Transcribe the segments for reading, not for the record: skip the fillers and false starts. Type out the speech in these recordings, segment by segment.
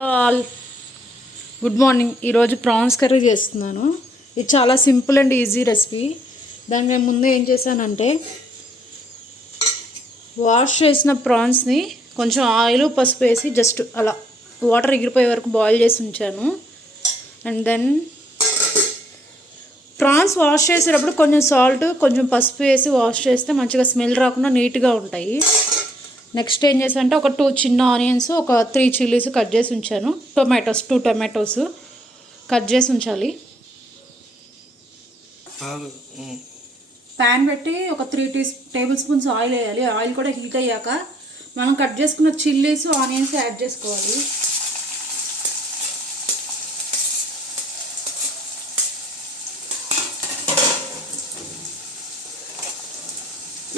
All good morning. ఈరోజు prawns curry చేస్తున్నాను. ఇది చాలా సింపుల్ అండ్ ఈజీ రెసిపీ. దానికి నేను ముందు ఏం చేశానంటే వాష్ చేసిన ప్రాన్స్ని కొంచెం ఆయిల్ పసుపు వేసి జస్ట్ అలా వాటర్ ఎగిరిపోయే వరకు బాయిల్ చేసి ఉంచాను. అండ్ దెన్ ప్రాన్స్ వాష్ చేసేటప్పుడు కొంచెం సాల్ట్ కొంచెం పసుపు వేసి వాష్ చేస్తే మంచిగా స్మెల్ రాకుండా నీట్గా ఉంటాయి. నెక్స్ట్ ఏం చేసా అంటే ఒక 2 చిన్న ఆనియన్స్, ఒక 3 చిల్లీస్ కట్ చేసి ఉంచాను. 2 టొమాటోస్ కట్ చేసి ఉంచాలి. ప్యాన్ పెట్టి ఒక 3 టేబుల్ స్పూన్స్ ఆయిల్ వేయాలి. ఆయిల్ కూడా హీట్ అయ్యాక మనం కట్ చేసుకున్న చిల్లీస్ ఆనియన్స్ యాడ్ చేసుకోవాలి.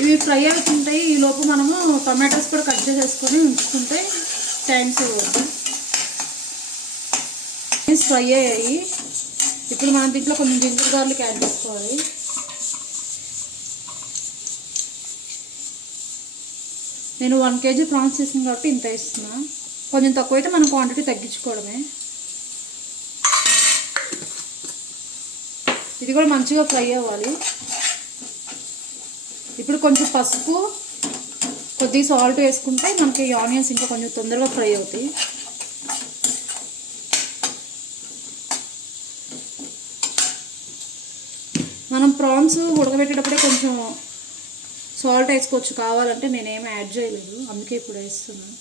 ఇవి ఫ్రై అవుతుంటాయి. ఈలోపు మనము టొమాటోస్ కూడా కట్ చేసేసుకొని ఉంచుకుంటే టైం సేవ్ అవుతుంది. ఫ్రై అయ్యాయి. ఇప్పుడు మనం దీంట్లో కొంచెం జింజర్ గార్లిక్ యాడ్ చేసుకోవాలి. నేను 1 kg ప్రాన్స్ చేసాను కాబట్టి ఇంత వేస్తున్నా. కొంచెం తక్కువైతే మనం క్వాంటిటీ తగ్గించుకోవడమే. ఇది కూడా మంచిగా ఫ్రై అవ్వాలి. ఇప్పుడు కొంచెం పసుపు, కొద్దిగా సాల్ట్ వేసుకుంటే మనకి ఆనియన్స్ ఇంకా కొంచెం తొందరగా ఫ్రై అవుతాయి. మనం ప్రాన్స్ ఉడకబెట్టేటప్పుడే కొంచెం సాల్ట్ వేసుకోవచ్చు కావాలంటే, నేనేమి యాడ్ చేయలేదు, అందుకే ఇప్పుడు వేస్తున్నాను.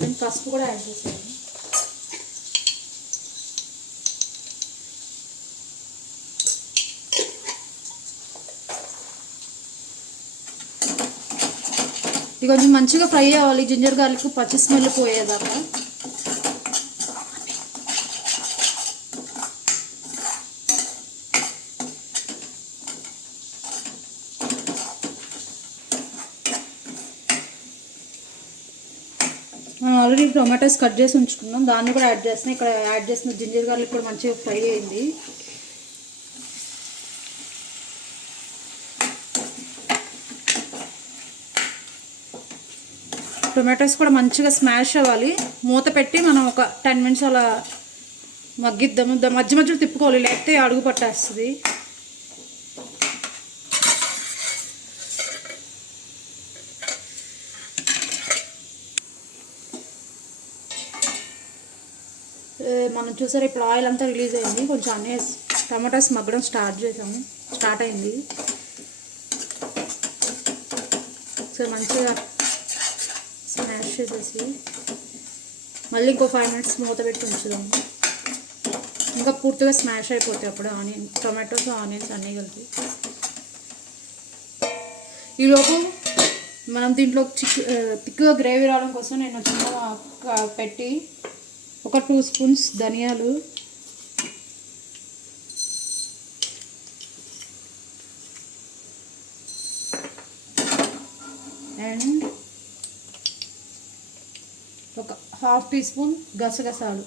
నేను పసుపు కూడా యాడ్ చేశాను. ఇది కొంచెం మంచిగా ఫ్రై అవ్వాలి. జింజర్ గార్లిక్ పచ్చి స్మెల్ పోయేదాకా. మనం ఆల్రెడీ టొమాటోస్ కట్ చేసి ఉంచుకున్నాం, దాన్ని కూడా యాడ్ చేస్తున్నాం. ఇక్కడ యాడ్ చేసిన జింజర్ గార్లిక్ కూడా మంచిగా ఫ్రై అయింది. టొమాటోస్ కూడా మంచిగా స్మాష్ అవ్వాలి. మూత పెట్టి మనం ఒక 10 minutes అలా మగ్గిద్దాము. మధ్య మధ్యలో తిప్పుకోవాలి, లేకపోతే అడుగు పట్టేస్తుంది. మనం చూసారు ఇప్పుడు ఆయిల్ అంతా రిలీజ్ అయింది. కొంచెం అన్నీ టమాటాస్ మగ్గడం స్టార్ట్ అయింది. సో మంచిగా స్మాష్ చేసేసి మళ్ళీ ఇంకో 5 minutes మూత పెట్టి ఉంచుదాము. ఇంకా పూర్తిగా స్మాష్ అయిపోతాయి అప్పుడు టొమాటోస్ ఆనియన్స్ అన్నీ కలిపి. ఈలోపు మనం దీంట్లో తిక్కుగా గ్రేవీ రావడం కోసం నేను చిన్న పెట్టి ఒక 2 స్పూన్స్ ధనియాలు, అండ్ ఒక 1/2 teaspoon గసగసాలు,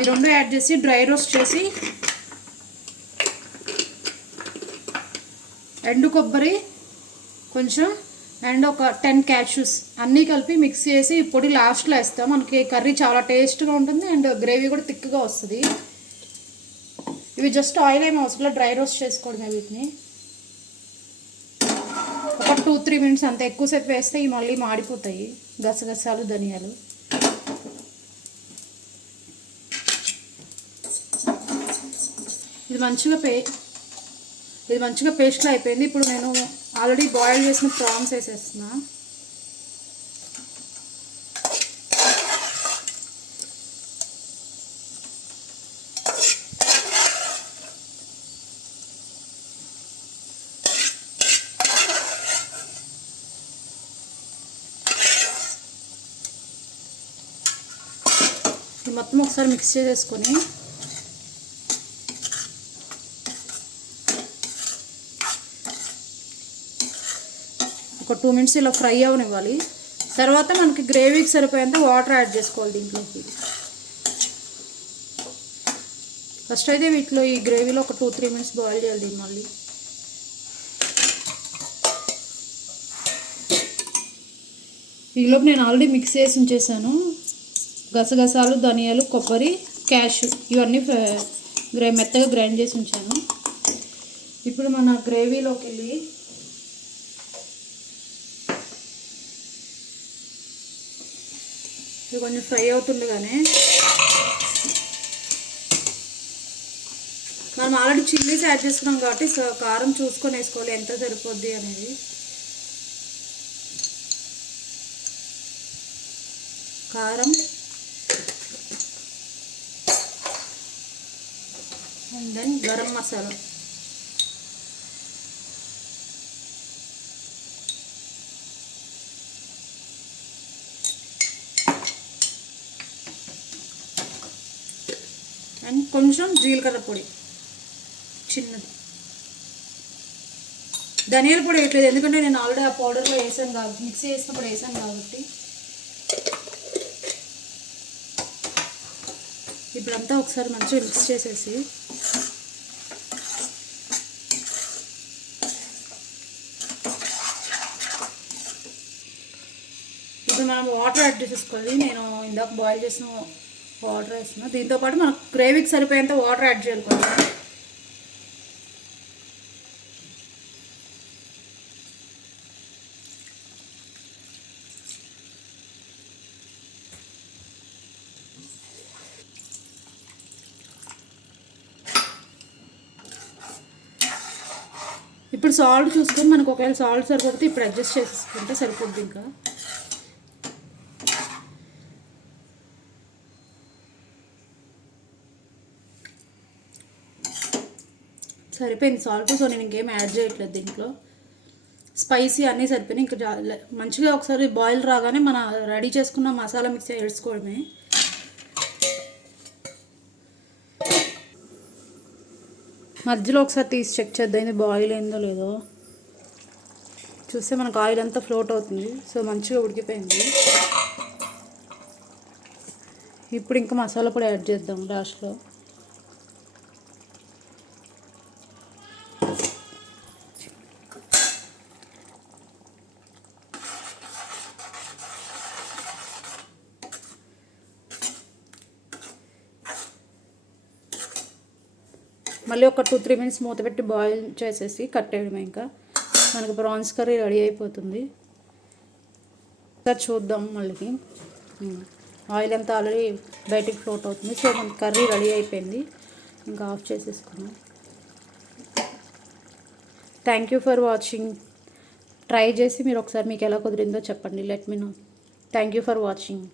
ఈ 2 యాడ్ చేసి డ్రై రోస్ట్ చేసి, ఎండు కొబ్బరి కొంచెం అండ్ ఒక 10 cashews అన్నీ కలిపి మిక్స్ చేసి పొడి లాస్ట్లో వేస్తాం. మనకి కర్రీ చాలా టేస్ట్గా ఉంటుంది అండ్ గ్రేవీ కూడా థిక్గా వస్తుంది. ఇవి జస్ట్ ఆయిల్ ఏమి అవసరం, డ్రై రోస్ట్ చేసుకోవడమే. వీటిని ఒక 2-3 minutes అంత, ఎక్కువసేపు వేస్తే ఇవి మళ్ళీ మాడిపోతాయి గసగసాలు ధనియాలు. ఇది మంచిగా పేస్ట్లో అయిపోయింది. ఇప్పుడు నేను ఆల్రెడీ బాయిల్ చేసిన ప్రాన్స్ వేసేస్తున్నా. ఇది మొత్తం ఒకసారి మిక్స్ చేసేసుకొని ఒక 2 minutes ఇలా ఫ్రై అవనివ్వాలి. తర్వాత మనకి గ్రేవీకి సరిపోయేంత వాటర్ యాడ్ చేసుకోవాలి దీంట్లోకి. ఫస్ట్ అయితే వీటిలో ఈ గ్రేవీలో ఒక 2-3 minutes బాయిల్ చేయాలి దీన్ని. మళ్ళీ ఈలోపు నేను ఆల్రెడీ మిక్స్ చేసి ఉంచేసాను. గసగసాలు, ధనియాలు, కొబ్బరి, క్యాషు ఇవన్నీ మెత్తగా గ్రైండ్ చేసి ఉంచాను. ఇప్పుడు మన గ్రేవీలోకి వెళ్ళి ఇది కొంచెం ఫ్రై అవుతుండగానే మనం ఆల్రెడీ చిల్లీస్ యాడ్ చేసుకున్నాం కాబట్టి కారం చూసుకొని వేసుకోవాలి ఎంత సరిపోద్ది అనేది. కారం and then garam masala. And కొంచెం జీలకర్ర పొడి చిన్నది. ధనియాల పొడి వేయట్లేదు ఎందుకంటే నేను ఆల్రెడీ ఆ పౌడర్లో వేసాను కాబట్టి, మిక్సీ చేసినప్పుడు వేసాను కాబట్టి. ఇప్పుడంతా ఒకసారి మంచిగా మిక్స్ చేసేసి ఇప్పుడు మనం వాటర్ యాడ్ చేసేసుకోవాలి. నేను ఇందాక బాయిల్ చేసిన వాటర్ వేస్తున్నా. దీంతోపాటు మనకు గ్రేవీకి సరిపోయేంత వాటర్ యాడ్ చేయాలి కొంచెం. ఇప్పుడు సాల్ట్ చూసుకొని మనకు ఒకవేళ సాల్ట్ సరిపోతే ఇప్పుడు అడ్జస్ట్ చేసేసుకుంటే సరిపోద్ది. ఇంకా సరిపోయింది సాల్ట్. సో నేను ఇంకేం యాడ్ చేయట్లేదు దీంట్లో. స్పైసీ అన్నీ సరిపోయినాయి. ఇంకా మంచిగా ఒకసారి బాయిల్ రాగానే మన రెడీ చేసుకున్న మసాలా మిక్స్ వేసుకోవడమే. మధ్యలో ఒకసారి తీసి చెక్ చేద్దాం ఇది బాయిల్ అయిందో లేదో. చూస్తే మనకు ఆయిల్ అంతా ఫ్లోట్ అవుతుంది. సో మంచిగా ఉడికిపోయింది. ఇప్పుడు ఇంకా మసాలా పొడి యాడ్ చేద్దాం లాస్ట్లో. మళ్ళీ ఒక 2-3 మినిట్స్ మూత పెట్టి బాయిల్ చేసేసి కట్టేయడమే. ఇంకా మనకు ప్రాన్స్ కర్రీ రెడీ అయిపోతుంది. చూద్దాం మళ్ళీ. ఆయిల్ అంతా ఆల్రెడీ బయటికి ఫ్లోట్ అవుతుంది. సో మన కర్రీ రెడీ అయిపోయింది. ఇంకా ఆఫ్ చేసేసుకున్నాం. Thank you for watching. Try చేసి మీరు ఒకసారి మీకు ఎలా కుదిరిందో చెప్పండి. Let me know. Thank you for watching.